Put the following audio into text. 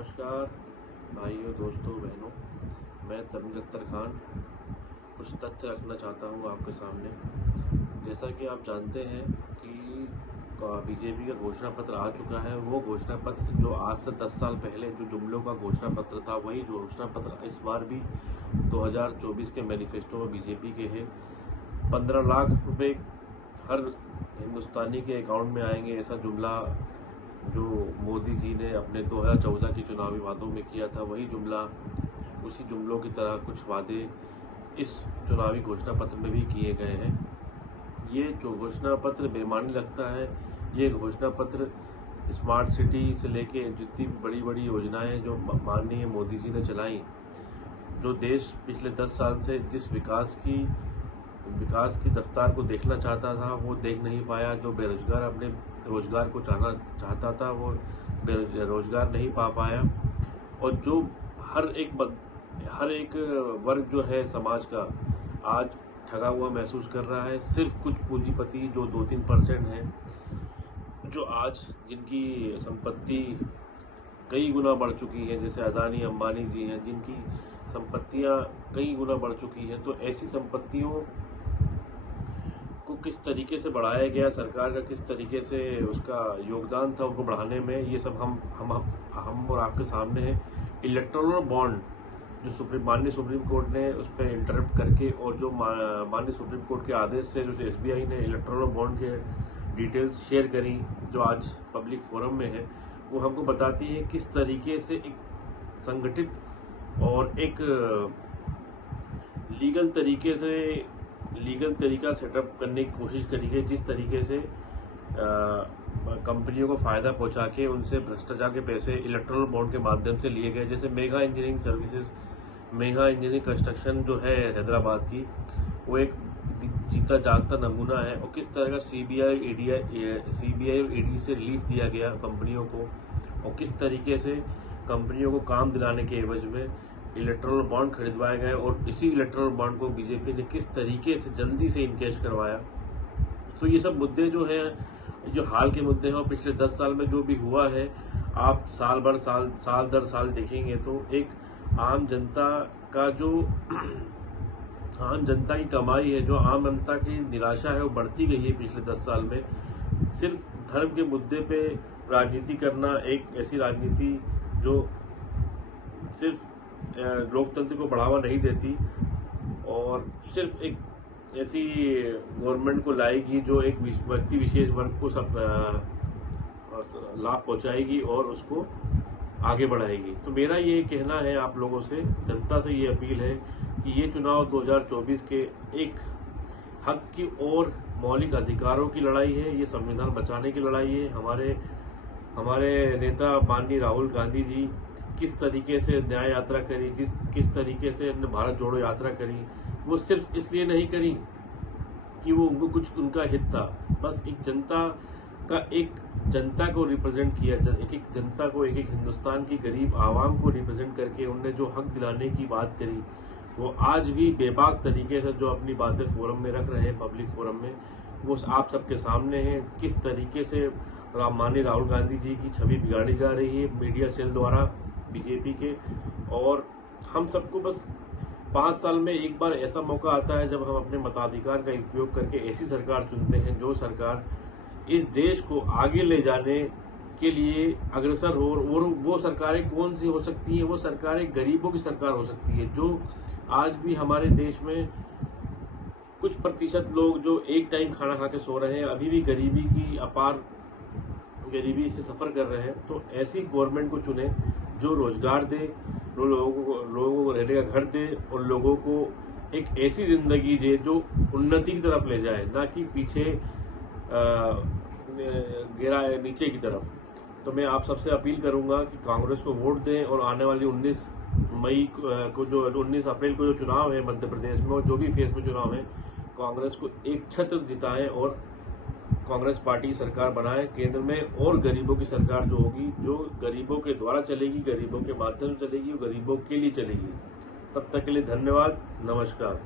नमस्कार भाइयों, दोस्तों, बहनों। मैं तमीज़ अख्तर खान कुछ तथ्य रखना चाहता हूँ आपके सामने। जैसा कि आप जानते हैं कि बीजेपी का घोषणा पत्र आ चुका है। वो घोषणा पत्र जो आज से 10 साल पहले जो जुमलों का घोषणा पत्र था, वही घोषणा पत्र इस बार भी 2024 के मैनिफेस्टो में बीजेपी के है। 15 लाख रुपए हर हिंदुस्तानी के अकाउंट में आएंगे, ऐसा जुमला जो मोदी जी ने अपने 2014 के चुनावी वादों में किया था, वही जुमला, उसी जुमलों की तरह कुछ वादे इस चुनावी घोषणा पत्र में भी किए गए हैं। ये जो घोषणा पत्र बेमानी लगता है। ये घोषणा पत्र स्मार्ट सिटी से लेके जितनी बड़ी बड़ी योजनाएं जो माननीय मोदी जी ने चलाई, जो देश पिछले 10 साल से जिस विकास की रफ्तार को देखना चाहता था, वो देख नहीं पाया। जो बेरोजगार अपने रोजगार को चाहता था, वो रोजगार नहीं पा पाया। और जो हर एक वर्ग जो है समाज का आज ठगा हुआ महसूस कर रहा है। सिर्फ कुछ पूंजीपति जो 2-3% हैं, जो आज जिनकी संपत्ति कई गुना बढ़ चुकी है, जैसे अदानी अंबानी जी हैं, जिनकी संपत्तियां कई गुना बढ़ चुकी हैं। तो ऐसी संपत्तियों को किस तरीके से बढ़ाया गया, सरकार का किस तरीके से उसका योगदान था उनको बढ़ाने में, ये सब हम और आपके सामने है। इलेक्टोरल बॉन्ड जो माननीय सुप्रीम कोर्ट ने उस पर इंटरप्ट करके, और जो माननीय सुप्रीम कोर्ट के आदेश से जो SBI ने इलेक्टोरल बॉन्ड के डिटेल्स शेयर करी, जो आज पब्लिक फोरम में है, वो हमको बताती है किस तरीके से एक संगठित और एक लीगल तरीका सेटअप करने की कोशिश करी गई। जिस तरीके से कंपनियों को फ़ायदा पहुंचा के उनसे भ्रष्टाचार के पैसे इलेक्ट्रल बॉन्ड के माध्यम से लिए गए। जैसे mega engineering services, mega engineering construction जो है हैदराबाद की, वो एक जीता जागता नमूना है। और किस तरह का CBI और ED से रिलीफ दिया गया कंपनियों को, और किस तरीके से कंपनियों को काम दिलाने के एवज में इलेक्ट्रल बॉन्ड खरीदवाए गए, और इसी इलेक्ट्रल बॉन्ड को बीजेपी ने किस तरीके से जल्दी से इनकैश करवाया। तो ये सब मुद्दे जो हैं, जो हाल के मुद्दे हैं, और पिछले 10 साल में जो भी हुआ है, आप साल दर साल देखेंगे तो एक आम जनता की कमाई है, जो आम जनता की निराशा है, वो बढ़ती गई है पिछले 10 साल में। सिर्फ धर्म के मुद्दे पे राजनीति करना, एक ऐसी राजनीति जो सिर्फ लोकतंत्र को बढ़ावा नहीं देती, और सिर्फ एक ऐसी गवर्नमेंट को लाएगी जो एक व्यक्ति विशेष वर्ग को सब लाभ पहुंचाएगी और उसको आगे बढ़ाएगी। तो मेरा ये कहना है आप लोगों से, जनता से ये अपील है कि ये चुनाव 2024 के एक हक की और मौलिक अधिकारों की लड़ाई है। ये संविधान बचाने की लड़ाई है। हमारे नेता माननीय राहुल गांधी जी किस तरीके से न्याय यात्रा करी, किस तरीके से उन्होंने भारत जोड़ो यात्रा करी, वो सिर्फ इसलिए नहीं करी कि वो उनको कुछ उनका हित था। बस एक जनता को रिप्रेजेंट किया, एक जनता को, एक हिंदुस्तान की गरीब आवाम को रिप्रेजेंट करके उनने जो हक दिलाने की बात करी, वो आज भी बेबाक तरीके से जो अपनी बातें फोरम में रख रहे हैं, पब्लिक फोरम में, वो आप सबके सामने है। किस तरीके से माननीय राहुल गांधी जी की छवि बिगाड़ी जा रही है मीडिया सेल द्वारा बीजेपी के। और हम सबको बस 5 साल में एक बार ऐसा मौका आता है जब हम अपने मताधिकार का उपयोग करके ऐसी सरकार चुनते हैं जो सरकार इस देश को आगे ले जाने के लिए अग्रसर हो। और वो सरकारें कौन सी हो सकती हैं? वो सरकारें गरीबों की सरकार हो सकती है। जो आज भी हमारे देश में कुछ प्रतिशत लोग जो एक टाइम खाना खा के सो रहे हैं, अभी भी गरीबी से सफ़र कर रहे हैं। तो ऐसी गवर्नमेंट को चुने जो रोजगार दे, लोगों को रहने का घर दे, और लोगों को एक ऐसी ज़िंदगी दे जो उन्नति की तरफ ले जाए, ना कि पीछे नीचे की तरफ। तो मैं आप सबसे अपील करूंगा कि कांग्रेस को वोट दें, और आने वाली 19 अप्रैल को जो चुनाव है मध्य प्रदेश में, और जो भी फेस में चुनाव है, कांग्रेस को एक छत्र जिताएं और कांग्रेस पार्टी सरकार बनाए केंद्र में। और गरीबों की सरकार जो होगी, जो गरीबों के द्वारा चलेगी, गरीबों के माध्यम से चलेगी, गरीबों के लिए चलेगी। तब तक के लिए धन्यवाद, नमस्कार।